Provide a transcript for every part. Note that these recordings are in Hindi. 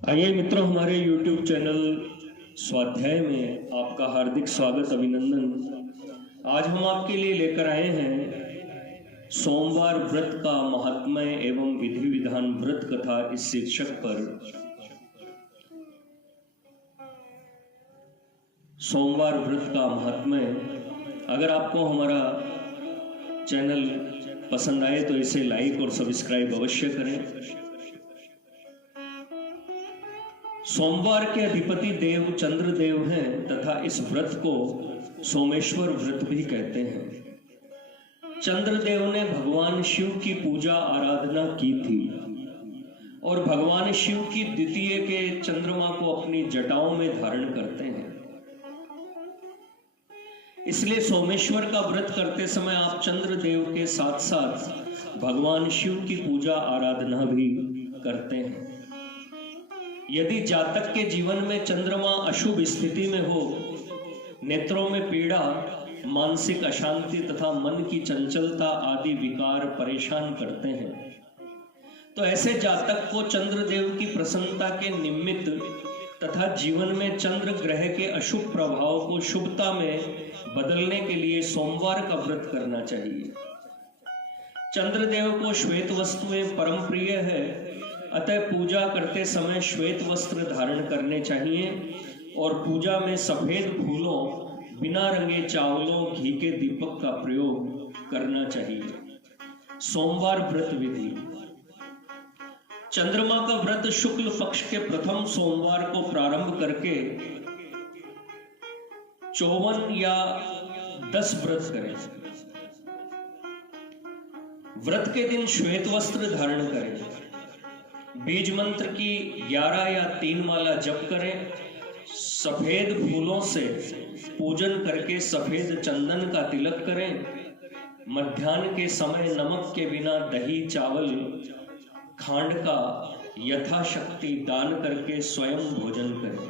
आइए मित्रों, हमारे YouTube चैनल स्वाध्याय में आपका हार्दिक स्वागत अभिनंदन। आज हम आपके लिए लेकर आए हैं सोमवार व्रत का महात्म्य एवं विधि विधान व्रत कथा इस शीर्षक पर। सोमवार व्रत का महात्म्य। अगर आपको हमारा चैनल पसंद आए तो इसे लाइक और सब्सक्राइब अवश्य करें। सोमवार के अधिपति देव चंद्रदेव हैं तथा इस व्रत को सोमेश्वर व्रत भी कहते हैं। चंद्रदेव ने भगवान शिव की पूजा आराधना की थी और भगवान शिव की द्वितीय के चंद्रमा को अपनी जटाओं में धारण करते हैं। इसलिए सोमेश्वर का व्रत करते समय आप चंद्रदेव के साथ साथ भगवान शिव की पूजा आराधना भी करते हैं। यदि जातक के जीवन में चंद्रमा अशुभ स्थिति में हो, नेत्रों में पीड़ा, मानसिक अशांति तथा मन की चंचलता आदि विकार परेशान करते हैं, तो ऐसे जातक को चंद्रदेव की प्रसन्नता के निमित्त तथा जीवन में चंद्र ग्रह के अशुभ प्रभाव को शुभता में बदलने के लिए सोमवार का व्रत करना चाहिए। चंद्रदेव को श्वेत वस्तुएं परम प्रिय है, अतः पूजा करते समय श्वेत वस्त्र धारण करने चाहिए और पूजा में सफेद फूलों, बिना रंगे चावलों, घी के दीपक का प्रयोग करना चाहिए। सोमवार व्रत विधि। चंद्रमा का व्रत शुक्ल पक्ष के प्रथम सोमवार को प्रारंभ करके 54 या 10 व्रत करें। व्रत के दिन श्वेत वस्त्र धारण करें। बीज मंत्र की 11 या 3 माला जप करें। सफेद फूलों से पूजन करके सफेद चंदन का तिलक करें। मध्याह्न के समय नमक के बिना दही, चावल, खांड का यथाशक्ति दान करके स्वयं भोजन करें।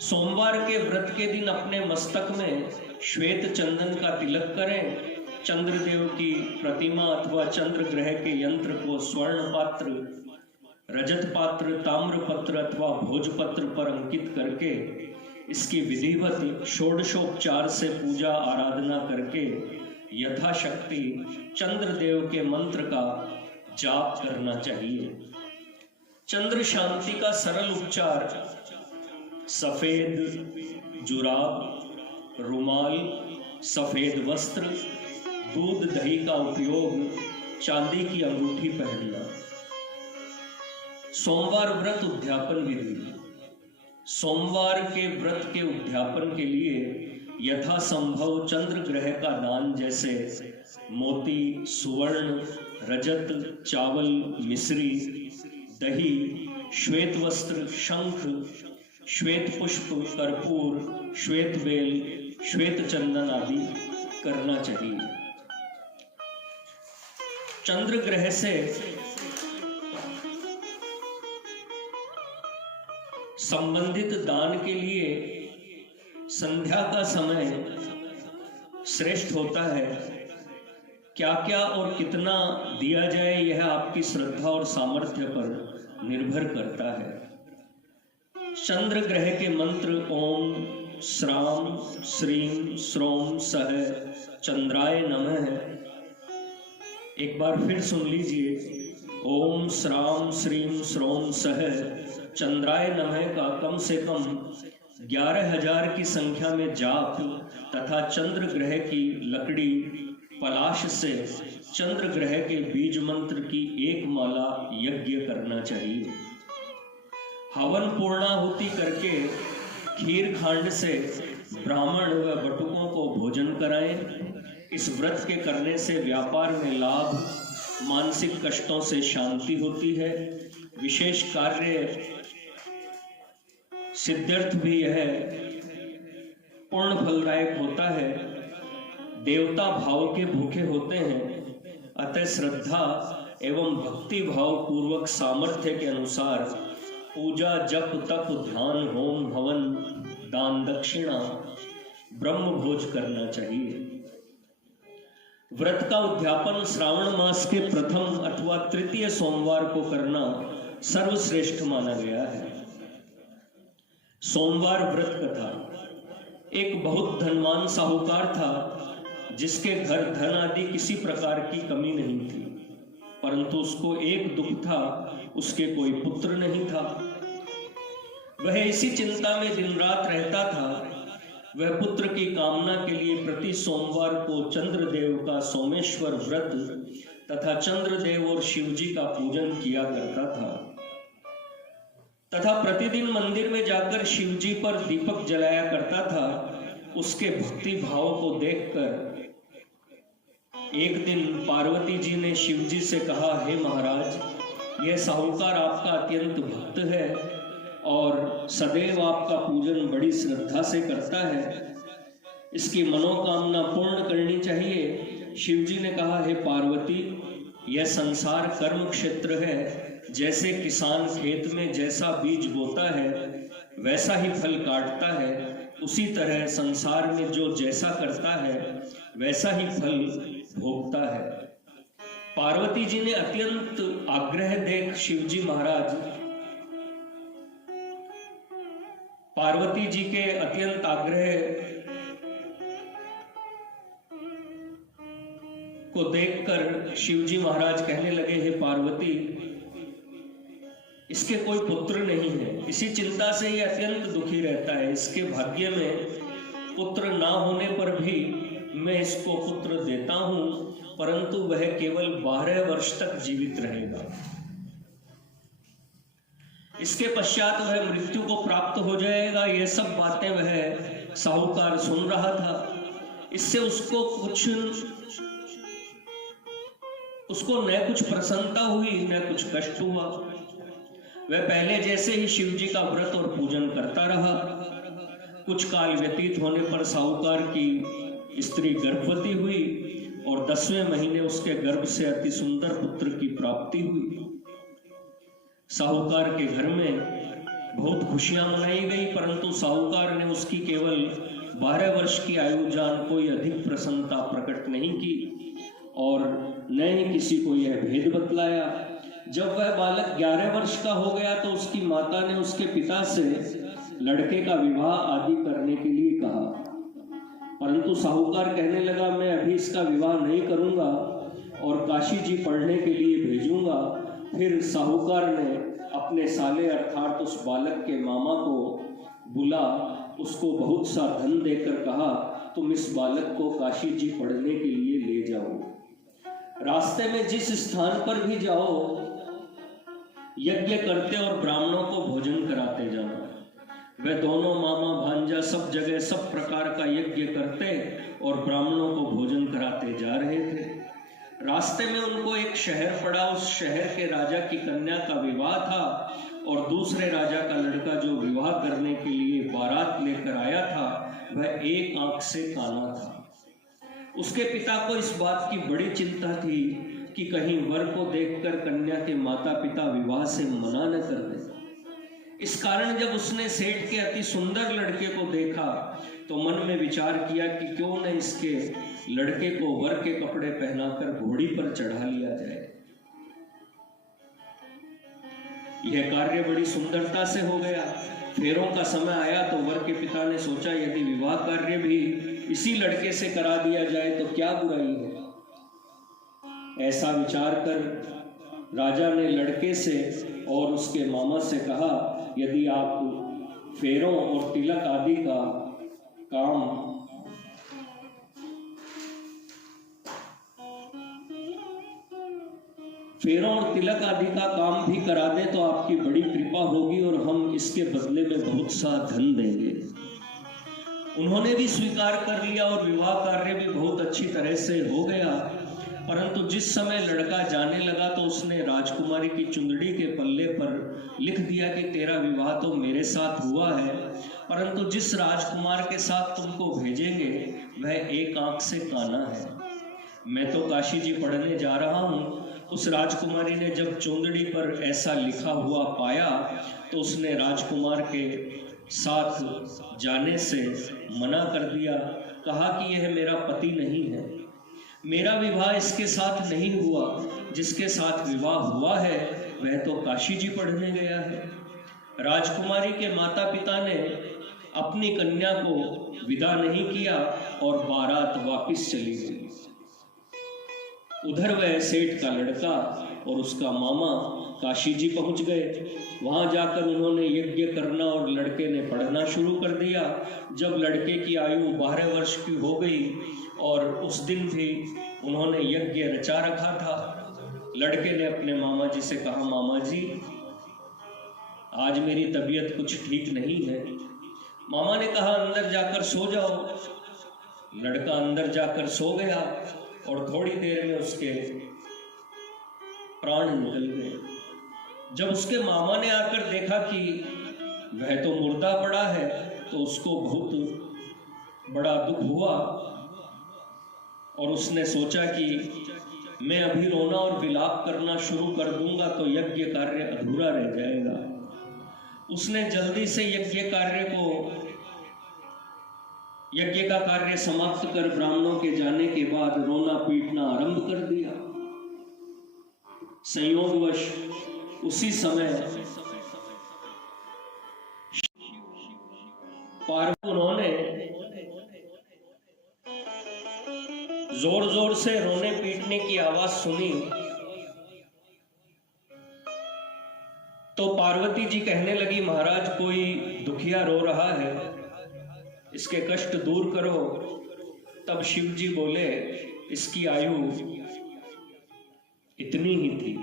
सोमवार के व्रत के दिन अपने मस्तक में श्वेत चंदन का तिलक करें। चंद्रदेव की प्रतिमा अथवा चंद्र ग्रह के यंत्र को स्वर्ण पात्र, रजत पात्र, ताम्र पत्र अथवा भोजपत्र पर अंकित करके इसकी विधिवत षोडशोपचार से पूजा आराधना करके यथाशक्ति चंद्रदेव के मंत्र का जाप करना चाहिए। चंद्र शांति का सरल उपचार सफेद जुराब, रुमाल, सफेद वस्त्र, दूध दही का उपयोग, चांदी की अंगूठी पहनना। सोमवार व्रत उद्यापन विधि। सोमवार के व्रत के उद्यापन के लिए यथासंभव चंद्र ग्रह का दान जैसे मोती, सुवर्ण, रजत, चावल, मिश्री, दही, श्वेत वस्त्र, शंख, श्वेत पुष्प, कर्पूर, श्वेत बेल, श्वेत चंदन आदि करना चाहिए। चंद्र ग्रह से संबंधित दान के लिए संध्या का समय श्रेष्ठ होता है। क्या क्या और कितना दिया जाए यह आपकी श्रद्धा और सामर्थ्य पर निर्भर करता है। चंद्र ग्रह के मंत्र ओम श्राम श्रीम श्रोम सह चंद्राय नमः। एक बार फिर सुन लीजिए। ओम श्राम श्रीम श्रोम सह चंद्राय नमः का कम से कम 11,000 की संख्या में जाप तथा चंद्र ग्रह की लकड़ी पलाश से चंद्र ग्रह के बीज मंत्र की 1 माला यज्ञ करना चाहिए। हवन पूर्णाहुति करके खीर खांड से ब्राह्मण व बटुकों को भोजन कराएं। इस व्रत के करने से व्यापार में लाभ, मानसिक कष्टों से शांति होती है, विशेष कार्य सिद्ध्यर्थ भी यह पूर्ण फलदायक होता है। देवता भाव के भूखे होते हैं, अतः श्रद्धा एवं भक्ति भाव पूर्वक सामर्थ्य के अनुसार पूजा, जप, तप, ध्यान, होम, हवन, दान, दक्षिणा, ब्रह्म भोज करना चाहिए। व्रत का उद्यापन श्रावण मास के प्रथम अथवा तृतीय सोमवार को करना सर्वश्रेष्ठ माना गया है। सोमवार व्रत कथा। एक बहुत धनवान साहूकार था जिसके घर धन आदि किसी प्रकार की कमी नहीं थी, परंतु उसको एक दुख था, उसके कोई पुत्र नहीं था। वह इसी चिंता में दिन रात रहता था। वह पुत्र की कामना के लिए प्रति सोमवार को चंद्रदेव का सोमेश्वर व्रत तथा चंद्रदेव और शिवजी का पूजन किया करता था तथा प्रतिदिन मंदिर में जाकर शिवजी पर दीपक जलाया करता था। उसके भक्ति भाव को देखकर एक दिन पार्वती जी ने शिवजी से कहा, हे महाराज, यह साहूकार आपका अत्यंत भक्त है और सदैव आपका पूजन बड़ी श्रद्धा से करता है, इसकी मनोकामना पूर्ण करनी चाहिए। शिवजी ने कहा, हे पार्वती, यह संसार कर्म क्षेत्र है। जैसे किसान खेत में जैसा बीज बोता है वैसा ही फल काटता है, उसी तरह संसार में जो जैसा करता है वैसा ही फल भोगता है। पार्वती जी ने अत्यंत आग्रह देख शिवजी महाराज पार्वती जी के अत्यंत आग्रह को देखकर शिवजी महाराज कहने लगे, हे पार्वती, इसके कोई पुत्र नहीं है, इसी चिंता से ये अत्यंत दुखी रहता है। इसके भाग्य में पुत्र ना होने पर भी मैं इसको पुत्र देता हूं, परंतु वह केवल 12 वर्ष तक जीवित रहेगा। इसके पश्चात वह मृत्यु को प्राप्त हो जाएगा। ये सब बातें वह साहूकार सुन रहा था। इससे उसको न कुछ प्रसन्नता हुई न कुछ कष्ट हुआ। वह पहले जैसे ही शिवजी का व्रत और पूजन करता रहा। कुछ काल व्यतीत होने पर साहूकार की स्त्री गर्भवती हुई और 10वें महीने उसके गर्भ से अति सुंदर पुत्र की प्राप्ति हुई। साहूकार के घर में बहुत खुशियां मनाई गई, परंतु साहूकार ने उसकी केवल 12 वर्ष की आयु जान कोई अधिक प्रसन्नता प्रकट नहीं की और न ही किसी को यह भेद बतलाया। जब वह बालक 11 वर्ष का हो गया तो उसकी माता ने उसके पिता से लड़के का विवाह आदि करने के लिए कहा, परंतु साहूकार कहने लगा, मैं अभी इसका विवाह नहीं करूंगा और काशी जी पढ़ने के लिए भेजूंगा। फिर साहूकार ने अपने साले अर्थात उस बालक के मामा को बुला उसको बहुत सा धन देकर कहा, तुम इस बालक को काशी जी पढ़ने के लिए ले जाओ। रास्ते में जिस स्थान पर भी जाओ यज्ञ करते और ब्राह्मणों को भोजन कराते जाना। वे दोनों मामा भांजा सब जगह सब प्रकार का यज्ञ करते और ब्राह्मणों को भोजन कराते जा रहे थे। रास्ते में उनको एक शहर पड़ा। उस शहर के राजा की कन्या का विवाह था और दूसरे राजा का लड़का जो विवाह करने के लिए बारात लेकर आया था वह एक आंख से काना था। उसके पिता को इस बात की बड़ी चिंता थी कि कहीं वर को देखकर कन्या के माता पिता विवाह से मना न कर दे। इस कारण जब उसने सेठ के अति सुंदर लड़के को देखा तो मन में विचार किया कि क्यों न इसके लड़के को वर के कपड़े पहनाकर घोड़ी पर चढ़ा लिया जाए। यह कार्य बड़ी सुंदरता से हो गया। फेरों का समय आया तो वर के पिता ने सोचा, यदि विवाह कार्य भी इसी लड़के से करा दिया जाए तो क्या बुराई है। ऐसा विचार कर राजा ने लड़के से और उसके मामा से कहा, यदि आप फेरों और तिलक आदि का काम भी करा दें तो आपकी बड़ी कृपा होगी और हम इसके बदले में बहुत सा धन देंगे। उन्होंने भी स्वीकार कर लिया और विवाह कार्य भी बहुत अच्छी तरह से हो गया। परंतु जिस समय लड़का जाने लगा तो उसने राजकुमारी की चुंदड़ी के पल्ले पर लिख दिया कि तेरा विवाह तो मेरे साथ हुआ है, परंतु जिस राजकुमार के साथ तुमको भेजेंगे वह एक आंख से काना है। मैं तो काशी जी पढ़ने जा रहा हूँ। उस राजकुमारी ने जब चुंदड़ी पर ऐसा लिखा हुआ पाया तो उसने राजकुमार के साथ जाने से मना कर दिया। कहा कि यह मेरा पति नहीं है, मेरा विवाह इसके साथ नहीं हुआ। जिसके साथ विवाह हुआ है वह तो काशी जी पढ़ने गया है। राजकुमारी के माता पिता ने अपनी कन्या को विदा नहीं किया और बारात वापस चली गई। उधर वह सेठ का लड़का और उसका मामा काशी जी पहुंच गए। वहां जाकर उन्होंने यज्ञ करना और लड़के ने पढ़ना शुरू कर दिया। जब लड़के की आयु 12 वर्ष की हो गई और उस दिन भी उन्होंने यज्ञ रचा रखा था, लड़के ने अपने मामा जी से कहा, मामा जी आज मेरी तबीयत कुछ ठीक नहीं है। मामा ने कहा अंदर जाकर सो जाओ। लड़का अंदर जाकर सो गया और थोड़ी देर में उसके प्राण निकल गए। जब उसके मामा ने आकर देखा कि वह तो मुर्दा पड़ा है तो उसको बहुत बड़ा दुख हुआ और उसने सोचा कि मैं अभी रोना और विलाप करना शुरू कर दूंगा तो यज्ञ कार्य अधूरा रह जाएगा। उसने जल्दी से यज्ञ का कार्य समाप्त कर ब्राह्मणों के जाने के बाद रोना पीटना आरंभ कर दिया। संयोगवश उसी समय पार्वती उन्होंने जोर जोर से रोने पीटने की आवाज सुनी तो पार्वती जी कहने लगी, महाराज कोई दुखिया रो रहा है, इसके कष्ट दूर करो। तब शिव जी बोले, इसकी आयु इतनी ही थी,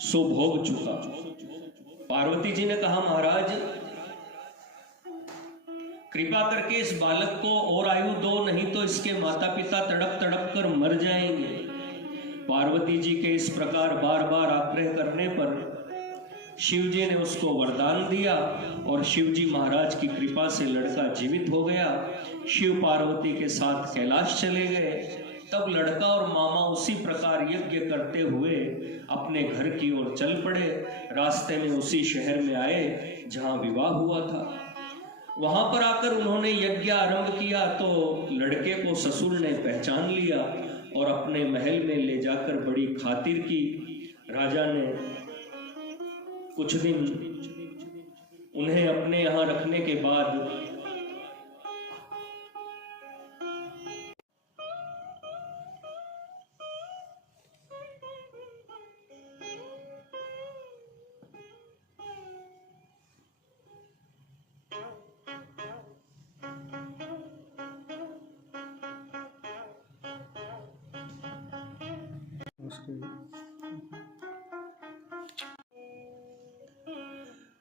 सो भोग चुका। पार्वती जी ने कहा, महाराज कृपा करके इस बालक को और आयु दो, नहीं तो इसके माता पिता तड़प तड़प कर मर जाएंगे। पार्वती जी के इस प्रकार बार बार आग्रह करने पर शिव जी ने उसको वरदान दिया और शिव जी महाराज की कृपा से लड़का जीवित हो गया। शिव पार्वती के साथ कैलाश चले गए। तब लड़का और मामा उसी प्रकार यज्ञ करते हुए अपने घर की ओर चल पड़े। रास्ते में उसी शहर में आए जहां विवाह हुआ था। वहां पर आकर उन्होंने यज्ञ आरंभ किया तो लड़के को ससुर ने पहचान लिया और अपने महल में ले जाकर बड़ी खातिर की। राजा ने कुछ दिन उन्हें अपने यहां रखने के बाद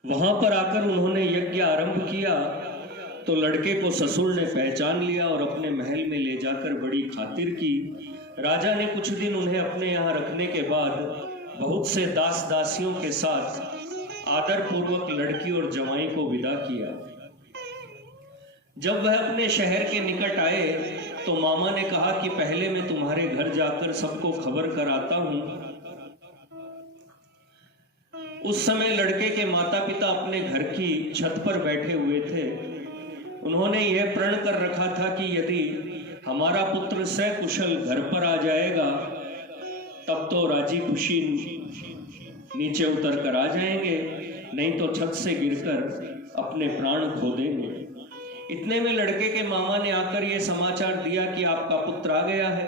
वहां पर आकर उन्होंने यज्ञ आरंभ किया तो लड़के को ससुर ने पहचान लिया और अपने महल में ले जाकर बड़ी खातिर की। राजा ने कुछ दिन उन्हें अपने यहाँ रखने के बाद बहुत से दास दासियों के साथ आदर पूर्वक लड़की और जवाई को विदा किया। जब वह अपने शहर के निकट आए तो मामा ने कहा कि पहले मैं तुम्हारे घर जाकर सबको खबर कराता हूं। उस समय लड़के के माता पिता अपने घर की छत पर बैठे हुए थे। उन्होंने यह प्रण कर रखा था कि यदि हमारा पुत्र सकुशल घर पर आ जाएगा तब तो राजी खुशी नीचे उतर कर आ जाएंगे, नहीं तो छत से गिरकर अपने प्राण खो देंगे। इतने में लड़के के मामा ने आकर यह समाचार दिया कि आपका पुत्र आ गया है,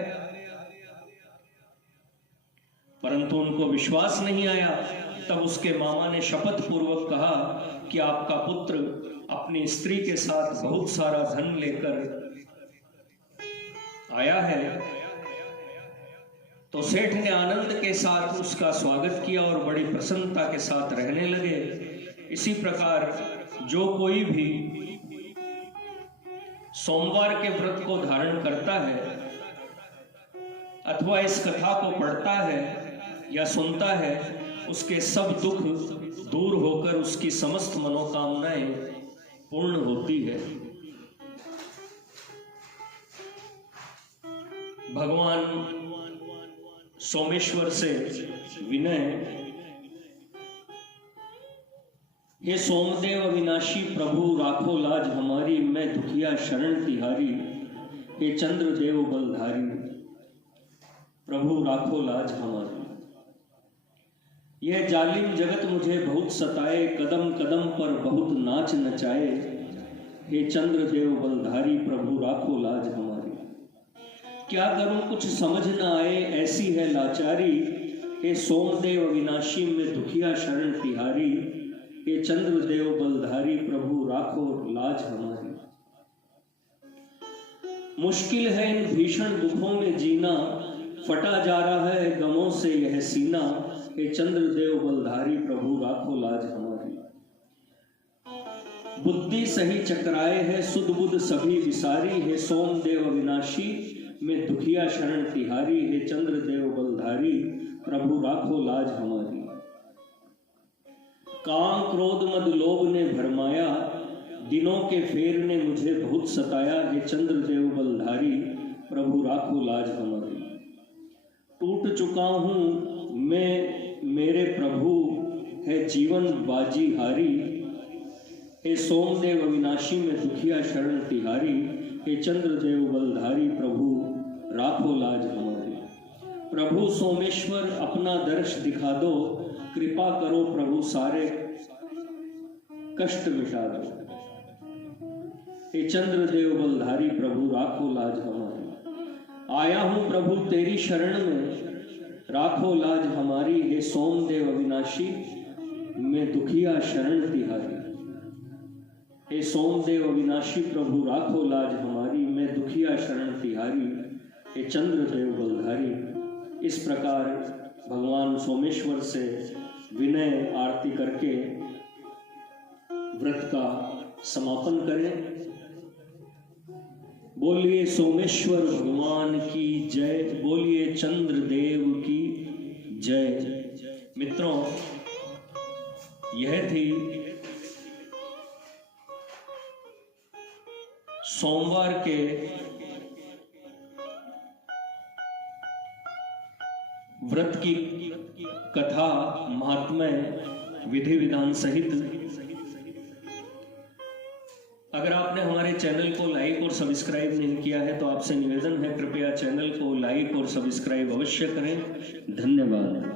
परंतु उनको विश्वास नहीं आया। तब उसके मामा ने शपथ पूर्वक कहा कि आपका पुत्र अपनी स्त्री के साथ बहुत सारा धन लेकर आया है। तो सेठ ने आनंद के साथ उसका स्वागत किया और बड़ी प्रसन्नता के साथ रहने लगे। इसी प्रकार जो कोई भी सोमवार के व्रत को धारण करता है अथवा इस कथा को पढ़ता है या सुनता है, उसके सब दुख दूर होकर उसकी समस्त मनोकामनाएं पूर्ण होती है। भगवान सोमेश्वर से विनय, हे सोमदेव अविनाशी प्रभु राखो लाज हमारी, मैं दुखिया शरण तिहारी, हे चंद्रदेव बलधारी, प्रभु राखो लाज हमारी। यह जालिम जगत मुझे बहुत सताए, कदम कदम पर बहुत नाच नचाए। हे चंद्रदेव बलधारी प्रभु राखो लाज हमारी। क्या करूं कुछ समझ न आए, ऐसी है लाचारी। हे सोमदेव अविनाशी में दुखिया शरण तिहारी। हे चंद्रदेव बलधारी प्रभु राखो लाज हमारी। मुश्किल है इन भीषण दुखों में जीना, फटा जा रहा है गमों से यह सीना। हे चंद्रदेव बलधारी प्रभु राखो लाज हमारी। बुद्धि सही चकराए है, सुध बुध सभी विसारी। हे सोमदेव अविनाशी में दुखिया शरण तिहारी। हे चंद्रदेव बलधारी प्रभु राखो लाज हमारी। काम क्रोध मद लोभ ने भरमाया, दिनों के फेर ने मुझे बहुत सताया। हे चंद्रदेव बलधारी प्रभु राखो लाज हमारी। टूट चुका हूं मैं मेरे प्रभु, है जीवन बाजी हारी। हे सोमदेव अविनाशी में दुखिया शरण तिहारी। हे चंद्रदेव बलधारी प्रभु राखो लाज हमारी। प्रभु सोमेश्वर अपना दर्श दिखा दो, कृपा करो प्रभु सारे कष्ट मिटा दो। हे चंद्रदेव बलधारी प्रभु राखो लाज हमारी। आया हूं प्रभु तेरी शरण में, राखो लाज हमारी। हे सोमदेव अविनाशी में दुखिया शरण तिहारी। हे सोमदेव अविनाशी प्रभु राखो लाज हमारी, मैं दुखिया शरण तिहारी। हे चंद्रदेव बलधारी। इस प्रकार भगवान सोमेश्वर से विनय आरती करके व्रत का समापन करें। बोलिए सोमेश्वर भगवान की जय, बोलिए चंद्रदेव की जय। मित्रों, यह थी सोमवार के व्रत की कथा, महात्म्य, विधि विधान सहित। अगर आपने हमारे चैनल को लाइक और सब्सक्राइब नहीं किया है तो आपसे निवेदन है, कृपया चैनल को लाइक और सब्सक्राइब अवश्य करें। धन्यवाद।